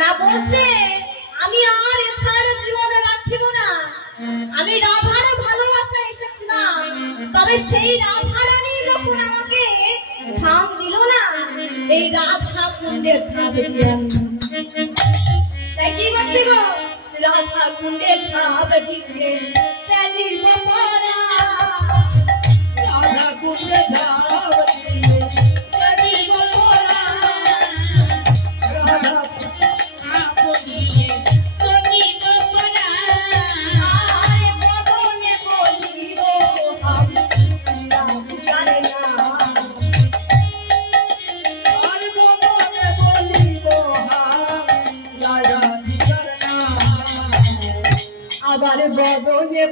না বলছে আমি আর এছাড়া জীবনে রাখিব না। আমি রাধার ভালোবাসা এসেছিলাম, তবে সেই রাধা রানী যখন আমাকে ধাম দিল না, এই রাধা কুণ্ডে ঝাঁপ দিলাম। তাই কি করছি গো? রাধা কুণ্ডে ঝাঁপ দিতে তেলির পরা, রাধা কুণ্ডে ঝাঁপ দিতে তেলির পরা, রাধা আবার বদনে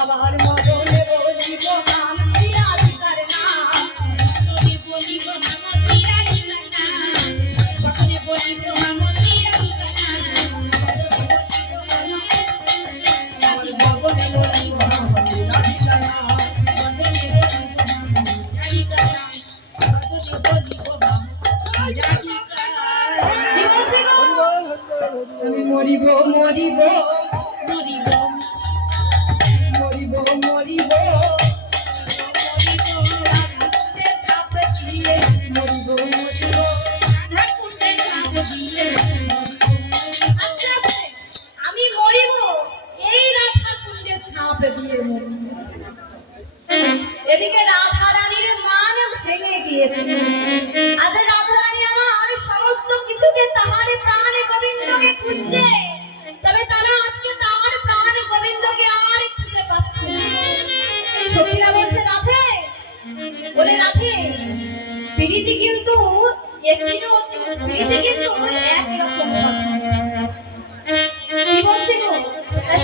আবার মদনে বলিব আমি রাধিকার নাম। বলিব আমি রাধিকার নাম, বদনে বলিব আমি রাধিকার নাম, বদনে বলিব আমি রাধিকার নাম, বদনে বলিব আমি রাধিকার নাম, বদনে বলিব আমি রাধিকার নাম। কি বলছে গো? আমি মরিব মরিব মরিব মরিব মরিব আমি মরিব এই রাধা কুণ্ডে ঝাঁপ দিয়ে মরিব। এদিকে রাধা রানীর মান ভেঙে গিয়েছে। আজ রাধা রানী আমার সমস্ত কিছুকে তাহার প্রাণ গোবিন্দকে খুঁজছে, তবে তারা আজকে তার প্রাণ গোবিন্দকে আর খুঁজে পাচ্ছে না। সখীরা বলছে রাধে, ওরে রাধে, প্রীতি কিন্তু একদিনও প্রীতি কিন্তু একই রকম কি বলছে গো?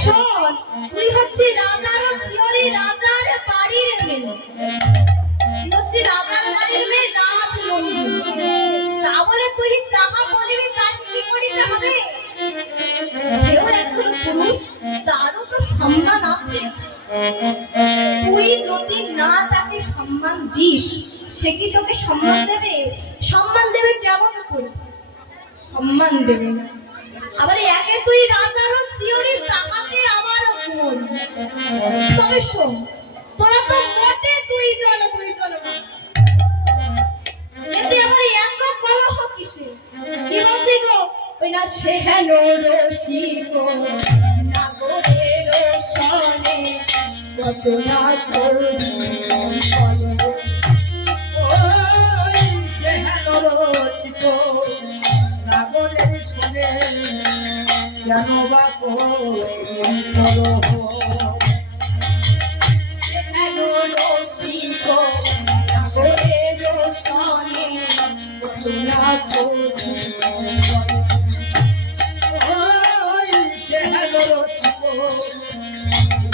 শোন, তুই হচ্ছে রাজার শিয়রে রাজার বাড়ির মেয়ে, তুই হচ্ছে রাজার বাড়ির মেয়ে রাজমণি। তা বলে তুই যাহা বলিবি তাই কি করিতে হবে? সেও একজন পুরুষ, তারও তো সম্মান আছে। তুই যদি না তাকে সম্মান দিস, সে কি তোকে সম্মান দেবে? সম্মান দেবে কেমন করে? সম্মান দেবে না। আবার একে তুই রাজারও শিয়রে তাহাকে আবারও বল। তবে শোন, তোরা তো মোটে দুইজন না, এতে আমার এত কলহ কিসে? কি বলছি গো? ওই না সে হেন রসিক নাগরের সনে কত না করবি সে হেন রসিক নাগরের সনে কেন বা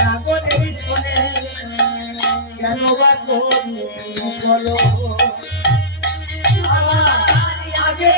নাগরের শোনে কেন বা বলো আগে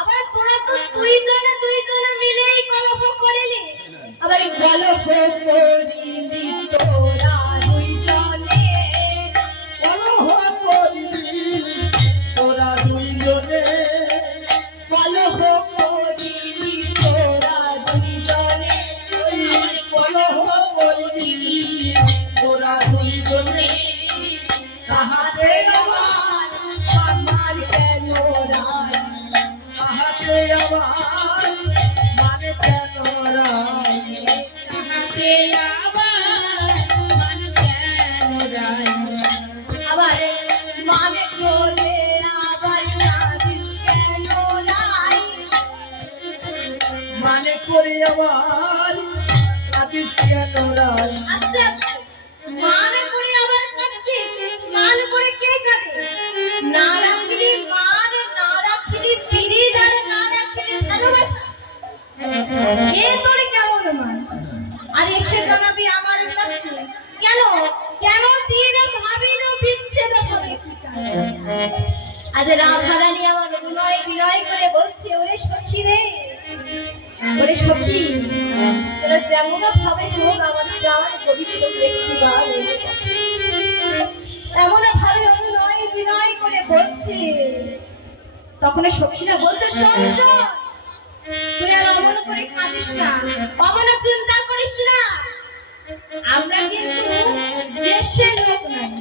আবার তোরা তো দুইজনে মিলেই কলহ করিলি। আবার কলহ করিলি তোরা দুইজনে, কলহ করিলি তোরা দুইজনে, কলহ করিলি তোরা দুইজনে, কলহ করিলি তোরা দুইজনে, তাহাতে আমার সম্মান কেন রায়, তাহাতে আমার মানে কেন রায়, তাহাতে আমার মান কেন রায়। আবার মানে করে আবার নাদিস কেন রায়, মানে করে আমার কাঁদিস কেন রায়। আচ্ছা মানে করে আবার কাঁদছিস? মান করে কে কাঁদে? না রাখলি মান, না রাখলি পিরিত, আর না রাখলি ভালোবাসা। আজ রাধারানী আমার বিনয় বিনয় করে বলছে, ওরে সখী রে, ওরে সখী, তোরা যেমন ভাবে হোক আমার প্রাণ পবিত্র ব্যক্তিবার এমন ভাবে বিনয় বিনয় করে বলছে। তখন সখীরা বলছে, শোন শোন, তুই আর অমন করে কাঁদিস না, অমন চিন্তা করিস না। আমরা কিন্তু দেশের লোক নই,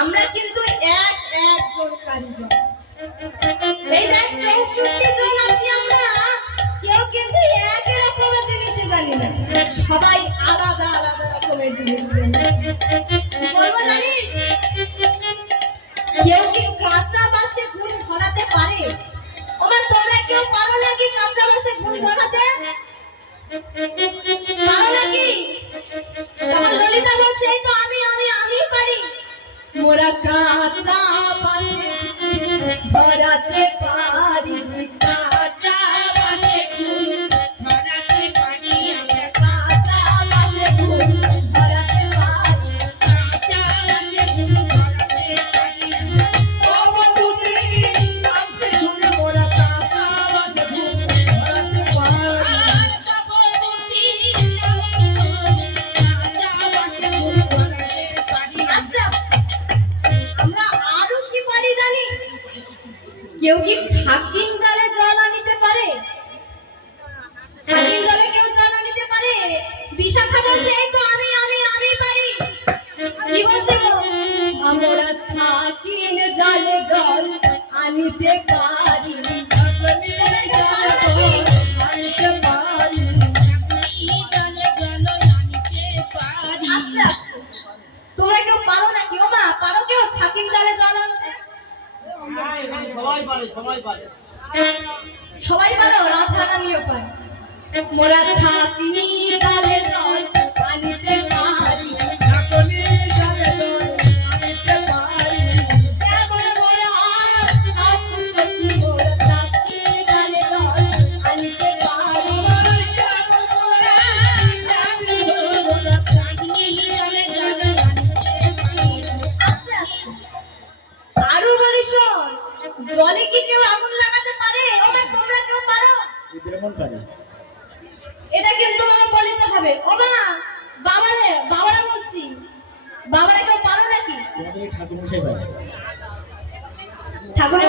আমরা কিন্তু একজন কারিগর। এই দেখ 64 জন আছি আমরা, কেউ কিন্তু একই রকমের জিনিস জানি না, সবাই আলাদা আলাদা রকমের জিনিস জানি। বলবো জানিস, কেউ কি কাঁচা বাঁশে ঘুম ধরাতে পারে? ওমা তোমরা কেউ পারো নাকি কাঁচা বাঁশে ঘুম ধরাতে? পারো নাকি? তখন ললিতা বলছে, এই তো আমি পারি। মোরা কাঁচা বাঁশে ধরাতে পারি, কাঁচা বাঁশে ঘুম ধরাতে পারি, আমরা কাঁচা বাঁশে ঘুম ধরাতে পারি, কাঁচা বাঁশে ঘুম ধরাতে পারি। ও বন্ধুরে নামতে শুনে মোরা কাঁচা বাঁশে ঘুম ধরাতে পারি। আমরা আরো কি পারি জানি? কেউ কি ছাকিন জালে জল আনিতে পারে? ছাকিন জালে কেউ জল আনিতে পারে? বিশাখা বলছে, এই তো আমি পারি। কি বলছে গো? আমরা ছাকিন জালে জল আনিতে পারি, আনতে পারি। আচ্ছা, তোমরা কেউ পারো নাকি? ও মা, পারো কেউ ছাকিন জালে জল আনতে? হ্যাঁ, এখানে সবাই পারে। সবাই পারো, রাধারানীও পারে। মোরা ছাকিনি জালে জল আনিতে পারি, ছাকনি জালে জল আনতে পারি। কেমন মোরা ঠাকুর সখী, মোরা ছাকিনি জালে জল আনিতে পারি। আচ্ছা, আরো বলি শোন, জলে কি কেউ আগুন লাগাতে পারে? ওমা তোমরা কেউ পারো? এটা কিন্তু বাবা বলিতে হবে। ওমা বাবারা বলছি, বাবারা কেউ পারো নাকি? ঠাকুর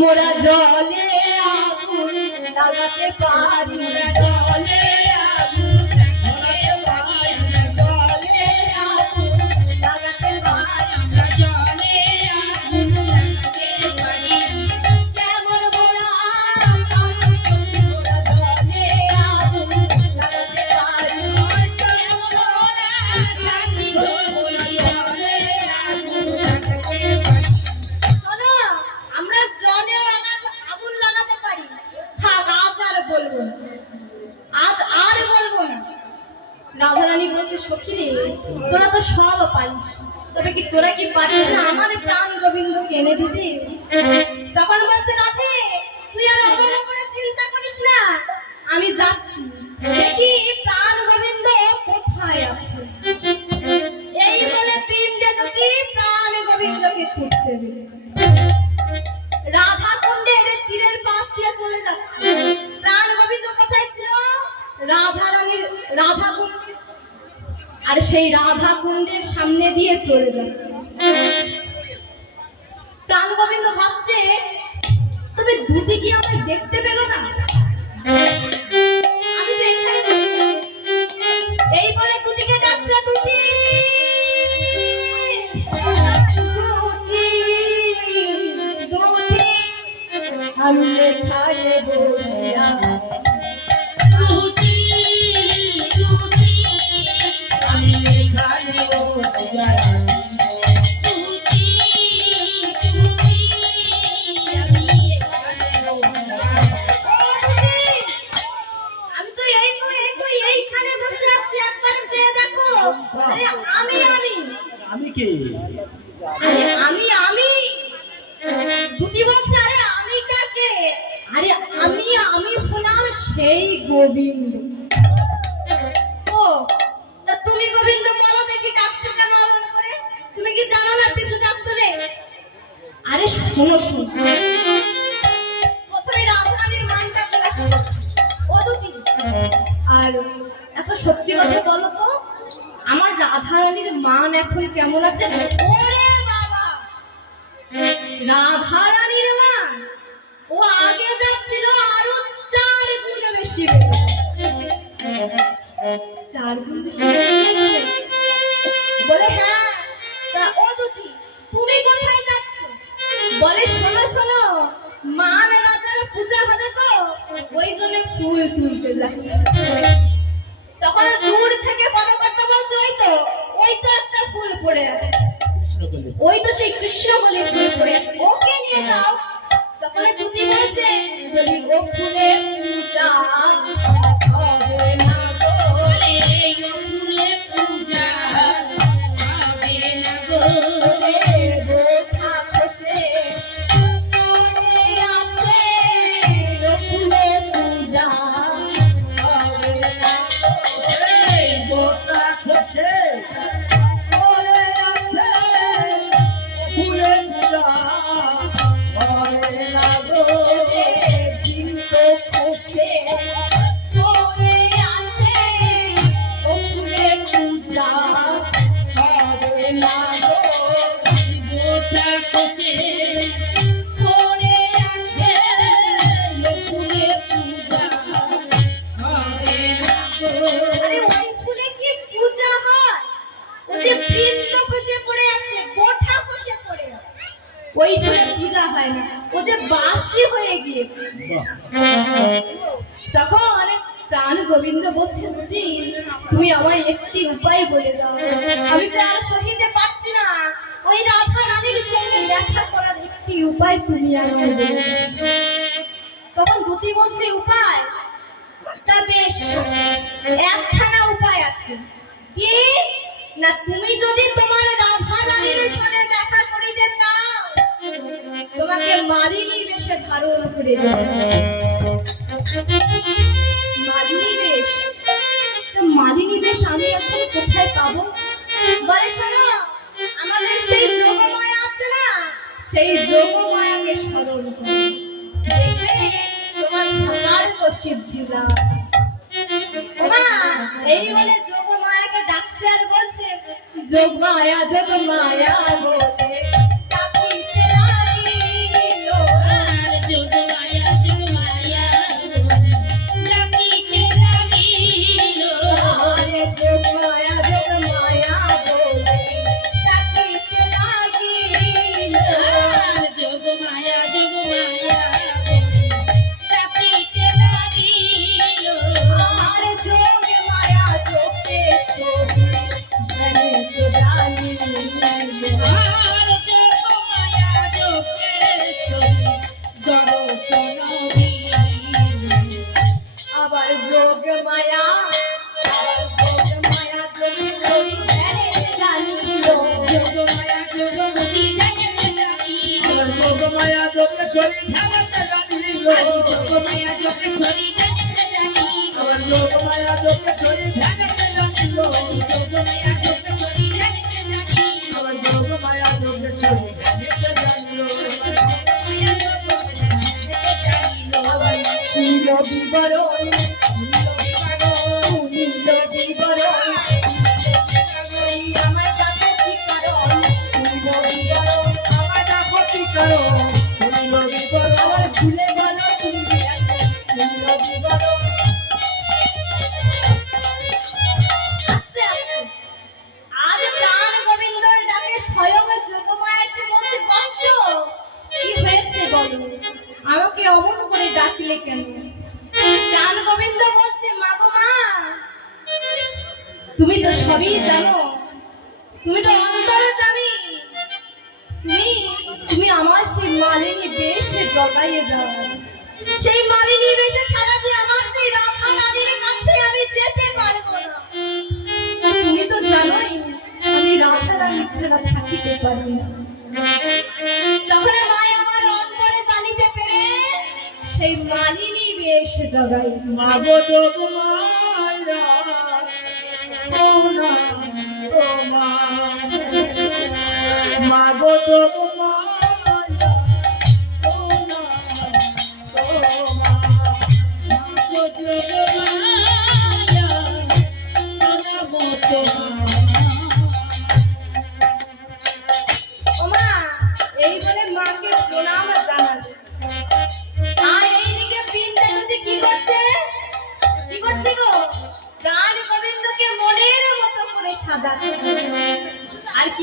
মোরা জলে আগুন লাগাতে পারি, জলে আগুন লাগাতে পারি, জলে আগুন লাগাতে পারি, জলে আগুন লাগাতে পারি। কেমন মোরা মোরা জলে আগুন লাগাতে পারি, কেমন মোরা জলে আগুন লাগাতে পারি। শোনো, আমরা জলে আগুন লাগাতে পারি। থাক, আজ আর বলবো না, আজ আর বলবো না। রাধারানী বলছে, সখী রে, তোরা তো সব পারিস, তবে কি তোরা কি পারিস না আমার প্রাণ গোবিন্দকে এনে দিতে? তখন বলছে, রাধে, তুই আর অমন করে চিন্তা করিস না, আমি যাচ্ছি, দেখি প্রাণ গোবিন্দ কোথায় আছে। এই বলে পিণ্ডে দুটি প্রাণ গোবিন্দকে খুঁজতে দিল। রাধা কুণ্ডের তীরের পাশ দিয়ে চলে যাচ্ছে। প্রাণ গোবিন্দ কোথায় ছিল? রাধা কুণ্ডে, আর সেই রাধা কুণ্ডের সামনে দিয়ে চলে যাচ্ছে। প্রাণ গোবিন্দ ভাবছে, তবে দুটি কি আমায় দেখতে পেল না? আমি তো এখানে বসে। এই বলে দুটিকে ডাকছে, দুটি আমি এখানে বসে আছি। আমি এখানে বসে আছি। আমি তো এইখানে বসে আছি, একবার চেয়ে দেখো। আরে আমি কে? আরে আমি দুটি বলছে, আরে আমিটা কে? আরে আমি হলাম সেই গোবিন্দ। ও, তা তুমি গোবিন্দ বলো দেখি, ডাকছো কেন এমন করে? তুমি কি জানো না পিছু ডাকতে নেই? শোনো শোনো, প্রথমে রাধারানীর মানটা দেখো ও দুটি। আর একটা সত্যি কথা বলো তো, আমার রাধারানীর মান এখন কেমন আছে? ওরে বাবা, রাধারানীর মান ও আগে যাচ্ছিল আরো 4 গুণ বেশি, 4 গুণ বেশি বলে। হ্যাঁ, তা ও দুটি তুমি কোথায় যাচ্ছ? বলে শোনো শোনো, মান রাজার পূজা হবে তো, ওই জন্য ফুল তুলতে যাচ্ছি। তখন দূর থেকে ফলো করতে বলছে, ওই তো একটা ফুল পড়ে আছে, ওই তো সেই কৃষ্ণ বলে ফুল পড়ে আছে, ওকে নিয়ে যাও। তখন দুটি বলছে, বলি ও ফুলের পূজা হবে না বলে, ও ফুলের পূজা হবে না বলে, বোঝা খসে পড়ে আছে, ও ফুলের পূজা হবে না বলে, বোটা খসে পড়ে আছে, ফুলের পূজা হবে না গো। দিন তো খসে পড়ে আছে, ও ফুলের পূজা হবে না গো। বোটা খসে পড়ে আছে, ও ফুলের পূজা হবে না গো। আরে ওই ফুলে কি পূজা হয়? ও যে বৃন্দ খসে পড়ে আছে, বোটা খসে পড়ে আছে, ওই ফুলে পূজা হয় না, ও যে বাসি হয়ে গিয়েছে। তখন প্রাণ গোবিন্দ বলছে, দিদি তুমি আমায় একটি উপায় বলে দাও, আমি যে আর সহিতে পারছি না, ওই রাধা রানীর সঙ্গে দেখা করার একটি উপায় তুমি আমায় বলে দাও। তখন দুটি বলছে, উপায়? তা বেশ, একখানা উপায় আছে। কি না, তুমি যদি তোমার রাধা রানীর সঙ্গে দেখা করিতে চাও, তোমাকে মালিনী বেশে ধারণ করে দেবে। মালিনী বেশ? তো মালিনী বেশ আমি এখন কোথায় পাবো? বলে শোনো, আমাদের সেই যোগমায়া আছে না, সেই যোগমায়াকে স্মরণ করো, দেখবে তোমার সকাল তো সিদ্ধি লাভ। ওমা, এই বলে যোগমায়াকে ডাকছে আর বলছে, যোগমায়া যোগমায়া বলে ডাকিতে লাগিল, আর যোগমায়া যোগমায়া ডাকিতে লাগিল, আর যোগমায়া যোগমায়া বলে ডাকিতে লাগিল, আর যোগমায়া যোগমায়া ডাকিতে লাগিল, আর যোগমায়া চোখে ছবি জানিতে লাগিল, আর যোগমায়া চোখে ছবি দর্শন দিল। আবার যোগমায়া যোগমতি জানিতে লাগিল, যোগমায়া যোগমতি জানিতে লাগিল, যোগমায়া যোগেশ্বরী ধ্যানাতে লাগিল, যোগমায়া যোগেশ্বরী জানিতে লাগিল, আমার যোগমায়া যোগেশ্বরী ধ্যানাতে লাগিল, যোগমায়া যোগেশ্বরী জানিতে লাগিল, আমার যোগমায়া যোগেশ্বরী ধ্যানাতে লাগিল। নীল বিবরণ নীল বিবরণ আমার কাছে কি কারণ, নীল বিবরণ আমার দেখো কি করো, নীল বিবরণ আমার ভুলে বলো তুমি নীল বিবরণ। আস্তে আস্তে আজ প্রাণ গোবিন্দর ডাকে স্বয়ং যোগমায়া এসে বলছে, বৎস কি হয়েছে বলো, আমাকে অমন করে ডাকলে কেন? প্রাণ গোবিন্দ বলছে, মা গো মা, তুমি তো সবই জানো, তুমি তো অন্তর্যামী, তুমি তুমি আমার সেই মালিনী বেশে জগাইয়ে দাও, সেই মালিনী বেশে ছাড়া যে আমার সেই রাধা রানীর কাছে আমি যেতে পারবো না। তুমি তো জানোই আমি রাধা রানী ছাড়া থাকিতে পারি না। তখন মায় আমার অন্তরে জানিতে পেরে সেই মালিনী বেশ জগাই। মাগো যোগমায়া করুণা তোমার, মাগো যোগমায়া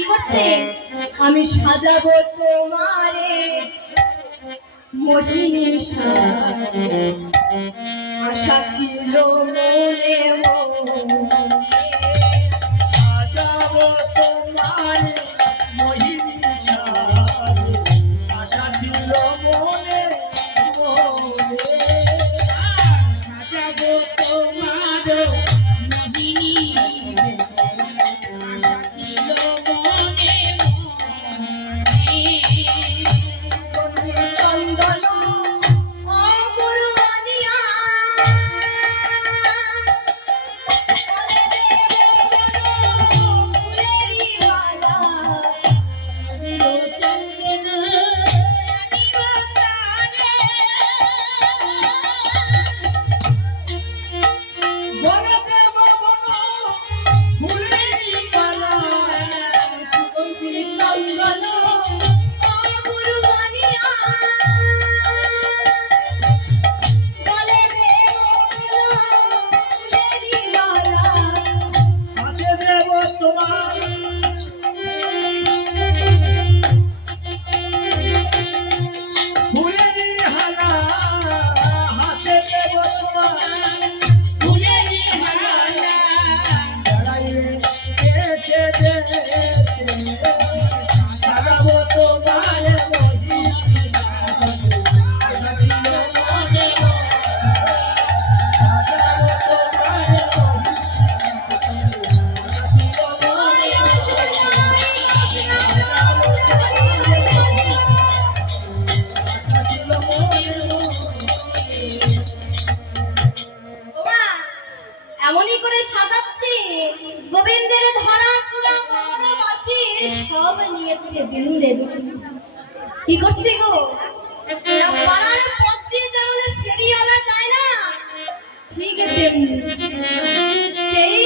করছে? আমি সাজাবো তোমারে মোহিনী সাজে, আশা ছিল মনে মনে। সাজাবো তোমার মোহিনী সাজে, আশা ছিল মনে মনে। সাজাবো তোমার মোহিনী, আশা ছিল মনে মনে। চন্দন অগুরুয়ানিয়া ফুলেরি মালা, চন্দন বলে দেব বলো ফুলেরি মালা, সুগন্ধি চন্দন অগুরুয়ানিয়া বলে দেব ফুলেরি মালা। হাতে দেব তোমার ফুলেরি হালা, হাতে দেব তোমার ফুলেরি মালা। বেড়াইলে এসে দেশে, সাজাবো তোমার মোহিনী সাজে, আশা ছিল মনে মনে। সাজাবো তোমার মোহিনী ওমা, এমনই করে সাজাচ্ছি গোবিন্দের ধরা চূড়া মন্ত্র মাছি সব নিয়েছে বৃন্দের। কি করছে গো? পাড়ার পথ দিয়ে যেমন ফেরিওয়ালা যায় না, ঠিক তেমনি সেই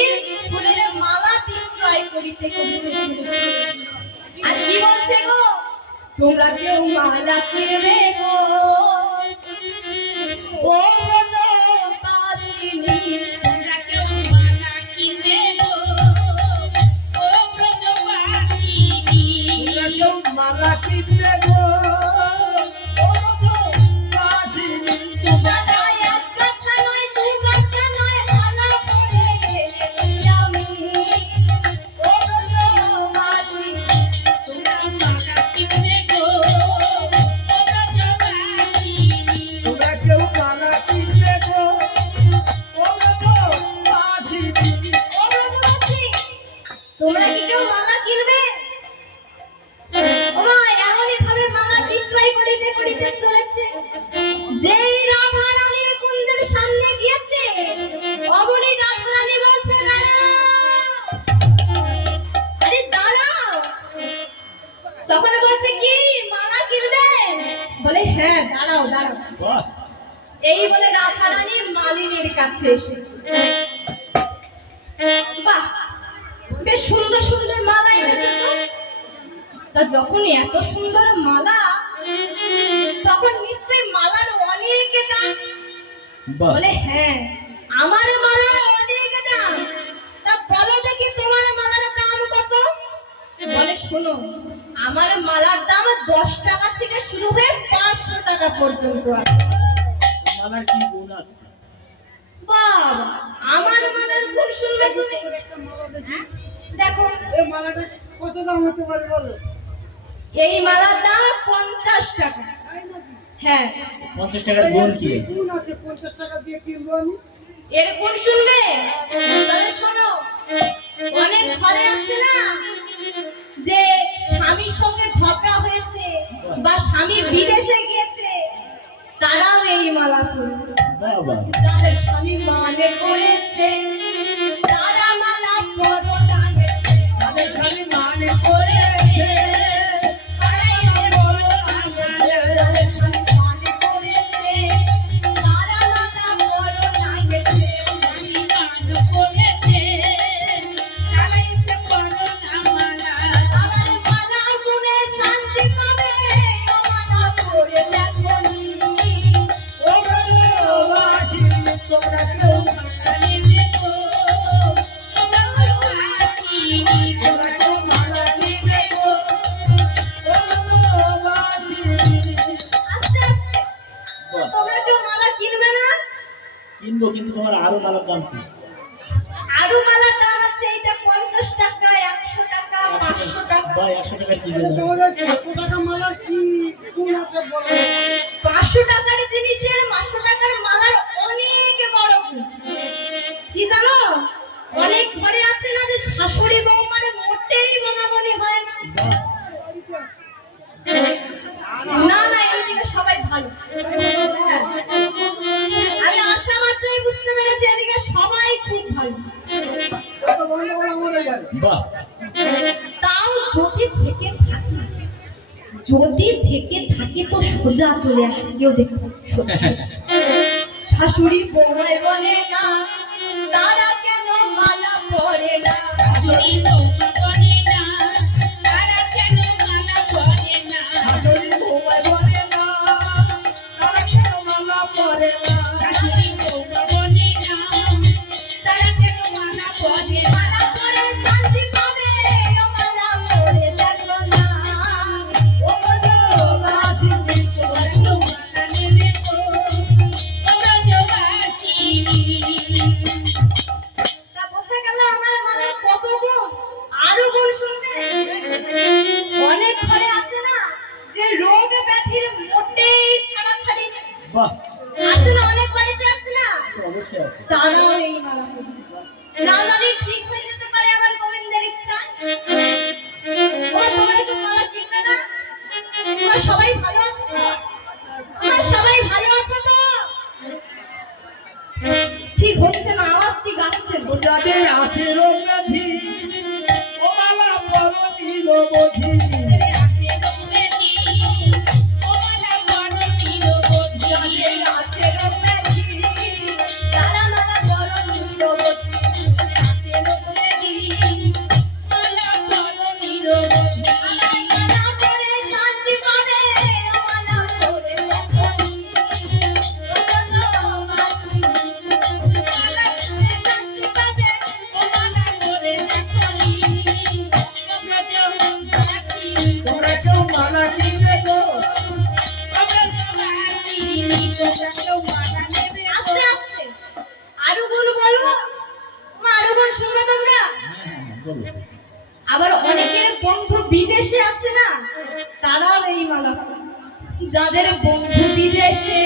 ফুলের মালা বিক্রয় করিতে করিতে চলেছে। আর কি বলছে গো? তোমরা কেউ মালা কিনবে গো, ও ব্রজবাসিনী। তোমরা কেউ মালা কিনবে গো, ও ব্রজবাসিনী। কেউ মালা কিনবে গো, ও ব্রজবাসিনী। দাদা এক গাছা নয় দু গাছা নয় হালা করে আমি, ও ব্রজবাসিনী। তোমরা মালা কিনবে গো, ও ব্রজবাসিনী। তোমরা কেউ মালা কিনবে গো, ও ব্রজবাসিনী। ও ব্রজবাসী, তোমরা কি কেউ মালা কিনবে? ওমা, এমনই ভাবে মালা বিক্রয় করিতে করিতে চলেছে। যেই রাধা রানীর কুঞ্জের সামনে গিয়েছে, অমনি রাধা রানী বলছে দাঁড়াও, আরে দাঁড়াও। তখন বলছে কি মালা কিনবে? বলে হ্যাঁ দাঁড়াও দাঁড়াও। বাহ, এই বলে রাধা রানী মালিনীর কাছে এসেছে। বাহ, বেশ সুন্দর সুন্দর মালা এনেছে তো। তা যখনই এত সুন্দর মালা, তখন নিশ্চয়ই মালার অনেক দাম। বাহ। বলে হ্যাঁ, আমার মালার অনেক দাম। তা বলো দেখি তোমার মালার দাম কত? বলে শোনো, আমার মালার দাম 10 টাকা থেকে শুরু হয়ে 500 টাকা পর্যন্ত আছে। মালার কি গুণ আছে? বাবা, আমার মালার গুণ শুনবে তুমি? হ্যাঁ? দেখো এই মালাটা কত দাম হতে পারে বলো? এই মালার দাম 50 টাকা। হ্যাঁ, 50 টাকার গুণ কি? গুণ আছে 50 টাকা দিয়ে কিনবো আমি। এর গুণ শুনবে? তাহলে শোনো, অনেক ঘরে আছে না যে স্বামীর সঙ্গে ঝগড়া হয়েছে বা স্বামী বিদেশে গিয়েছে, তারাও এই মালা পরবে। বাবা, যাদের স্বামী মানে করেছে তারা মালা পরো না। তাদের স্বামী মানে করেছে, তারাই বলো আমাদের, যাদের স্বামী মানে করেছে তারা মালা পরো না। স্বামী মান করেছে, তারাই সে করো না মালা। আমার মালা গুনে শান্তি পাবে, ও মালা পরে দেখো নি। ও ব্রজবাসিনী, তোমরা কেউ মালা নেবে গো, তোমরা কেউ মালা কিনবে না? কিনবো, কিন্তু তোমার আরো মালার দাম কি? আরো মালার দাম আছে, এটা 50 টাকা, 100 টাকা, 500 টাকা। ভাই 100 টাকার কি দেবো? তোমাদের 500 টাকা মালা কি গুণ আছে বলো? 500 টাকার জিনিসের 500 টাকার মালার অনেক বড় গুণ। কি জানো, অনেক ঘরে আছে না যে শাশুড়ি বউ মানে মোটেই বনাবনি হয় না। না না, এদিকে সবাই ভালো। আমি আশা মাত্রই বুঝতে পেরেছি এদিকে সবাই খুব ভালো। কত গন্ডগোল আমাদের গেছে। বাহ, তাও যদি থেকে থাকে তো সোজা চলে আসে, কেউ দেখো সোজা। শাশুড়ি বৌমায় বলে না তারা কেন মালা পরে না। শাশুড়ি বৌমা বলে না, তারা কেন মালা পরে না। শাশুড়ি বৌমায় বলে না, তারা কেন মালা পরে না। শাশুড়ি বৌমা বলে না, তারা কেন মালা পরে না। মালা পরে শান্তি পাবে, ও মালা পরে দেখো না। ও গো বাসিনি তোমার তো মালা নেবে গো, তোমরা জবাসিনী। তা বোঝা গেল আমার মালার কত গুণ। আরো গুণ শুনবে, অনেক ঘরে আছে না যে রোগ ব্যাধির মোটেই ছাড়াছাড়ি নেই। বাহ, আছে না, অনেক বাড়িতে আছে না, তো অবশ্যই আছে। তারাও এই মালা পরে। না জানি ঠিক হয়ে যেতে পারে আমার গোবিন্দের ইচ্ছা। ও তোমরা কি মালা কিনবে না? তোমরা সবাই ভালো আছো তো? তোমরা সবাই ভালো আছো তো? ঠিক হচ্ছে না, আওয়াজ ঠিক আসছে না। যাদের আছে রোগ ব্যাধি, ও মালা পরো নিরবধি। রাতে রোগেদি, ও মালা পরো নিরবধি। আছে রোগ ব্যাধি, তারা মালা পরো নিরবধি। রাতে রোগেদি, মালা পরো নিরবধি। মালা পরে শান্তি পাবে, ও মালা পরে দেখো নি। ও জনমাসি, মালা পরে শান্তি পাবে, ও মালা পরে দেখনি। তোমরা যেমন বাসিনী, তোমরা কেউ মালা কিনবে গো? তোমরা জবাসিনী। তোমরা কেউ মালা নেবে গো। আস্তে আস্তে আরো গুণ বলবো। আরো গুণ শুনবে তোমরা। বলো। আবার অনেকের বন্ধু বিদেশে আছে না, তারাও এই মালা পরে। যাদের বন্ধু বিদেশে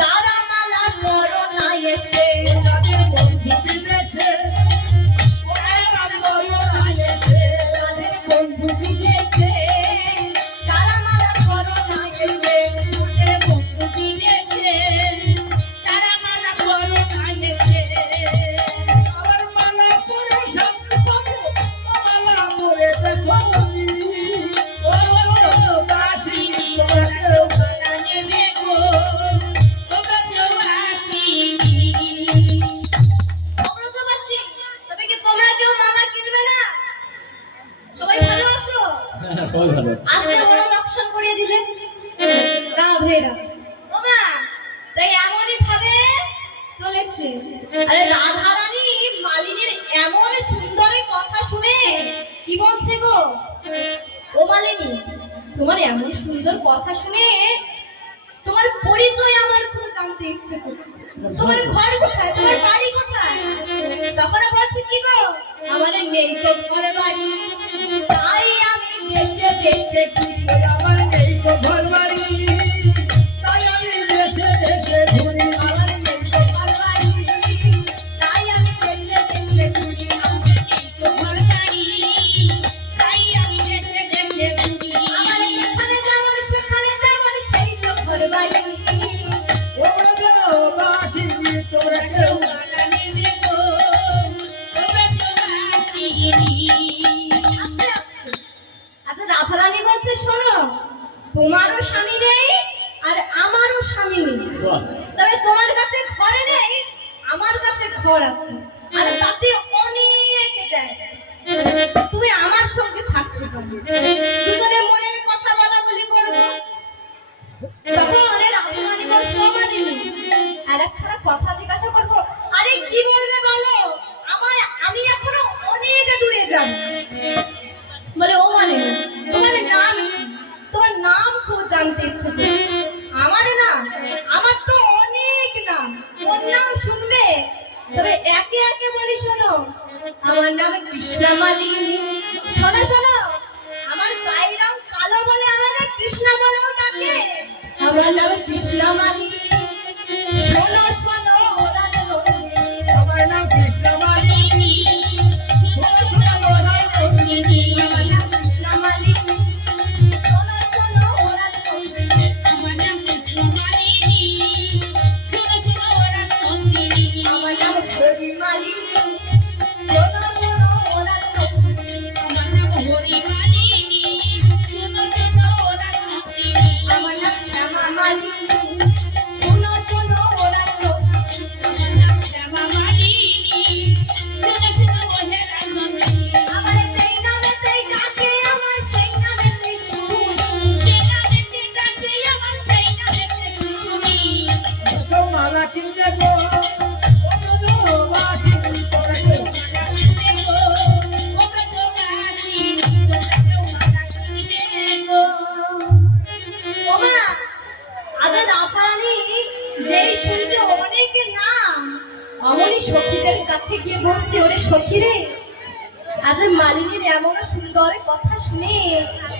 তারা মালা পরো না এসে। যাদের বন্ধু বিদেশে, ও মালা পরো না এসে। যাদের বন্ধু বিদেশে তারা মালা পরো না এসে। ওদের বন্ধু বিদেশে, তারা মালা পরো না এসে। আমার মালা পরে শান্তি পাবে, ও মালা পরে দেখো নি। ও গো বাসিনি তোমরা কেউ মালা নেবে গো, তোমরা জবাসিনী। অমৃতবাসী, তবে কি তোমরা কেউ মালা কিনবে না? সবাই ভালো আছো? হ্যাঁ, সবাই ভালো আছে। আজকে বড় লক্ষণ করিয়ে দিলে রাধেরা। ওমা, তাই এমনই ভাবে চলেছে। আরে রাধারানী মালিনীর এমন সুন্দর কথা শুনে কি বলছে গো? ও মালিনী, তোমার এমন সুন্দর কথা শুনে তোমার পরিচয় আমার খুব জানতে ইচ্ছে করছে। তোমার ঘর কোথায়, তোমার বাড়ি কোথায়? তখন বলছে কি গো, আমার নেই তো ঘরে বাড়ি, তাই আমি দেশে দেশে ঘুরি। আমার নেই তো ঘর বাড়ি, তাই আমি দেশে দেশে ঘুরি। আমার নেই তো ঘর বাড়ি, তাই আমি দেশে দেশে ঘুরি। তোমার বাড়ি, তাই আমি দেশে দেশে ঘুরি। আমার যেখানে যেমন সেখানে তেমন সেই তো ঘর বাড়ি। ও গো বাসিনি তোমরা কেউ মালা নেবে গো, তোমরা জবাসিনী। আস্তে আস্তে। আচ্ছা রাধারানী বলছে শোনো, তোমারও স্বামী নেই আর আমারও স্বামী নেই, বাহ, তবে তোমার কাছে ঘর নেই, আমার কাছে ঘর আছে, আর তাতে অনেক জায়গা। তুমি আমার সঙ্গে থাকতে পারো, দুজনে মনের কথা বলা বলি করবো। তখন রাধারানী বলছে ও মালিনী, আর একখানা কথা জিজ্ঞাসা করবো। আরে কি বলবে বলো, আমি এখনো অনেক দূরে যাব। বলে ও মালিনী, তোমার নাম কি? তোমার নাম খুব জানতে ইচ্ছে করছে। আমার নাম, আমার তো মালা কিনলে গো ও ব্রজবাসিনী তোরা গো। ওমা আগে রাধারানী যেই শুনছে অনেকের নাম অমনি সখীদের কাছে গিয়ে বলছে, ওরে সখী রে, আজ মালিনীর এমন সুন্দর কথা শুনে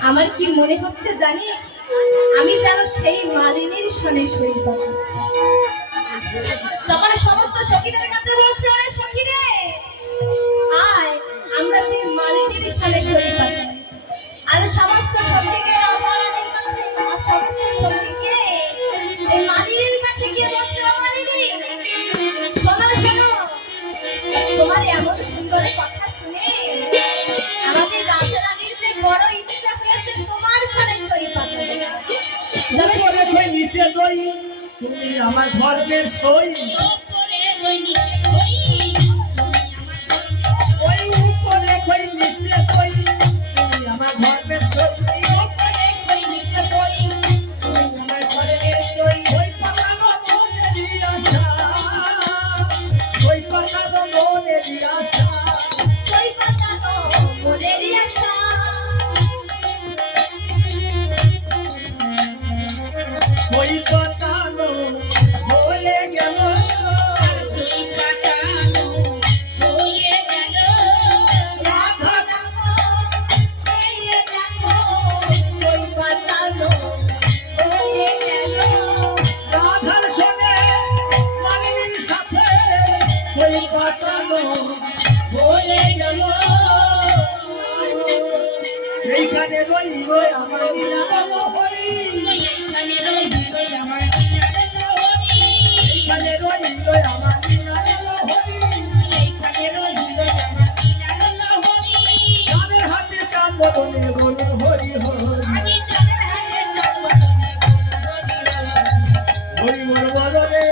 আমার কি মনে হচ্ছে জানিস, আমি যেন সেই মালিনীর সনে সই পাবো। তখন সমস্ত সখীদের কাছে বলছে, ওরে সখী রে, আয় আমরা সেই মালিনীর সনে সই পাবো। আর সমস্ত সখীকে রাধারানীর কাছে, আর সমস্ত সখীকে এই মালিনীর কাছে গিয়ে বলছে, ও মালিনী, শোনো শোনো, তোমার এমন সুন্দর কথা শুনে আমাদের রাধারানীর যে বড় ইচ্ছা হয়েছে তোমার সনে সই পাবো। উপরে কই নিতে দই তুমি আমার গর্বের সই। ওই উপরে কই নিতে দই তুমি আমার গর্বের সই। ওই পাকানো মনেরই আশা, ওই পাকানো মনেরই আশা। সই পাতানো মনেরই আশা। ওই পাকানো হয়ে গেল রাধা চেয়ে দেখো, সই পাতানো হয়ে গেল। রাধার সঙ্গে মালিনীর সাথে ওই পাতানো হয়ে গেল। এইখানে রইল আমার নীলানন্দ হরি, এইখানে রইল আমার নীলানন্দ হরি। তাদের হাতে চাঁদ বদলে বলুন হরি হরি, হরি বল বল রে।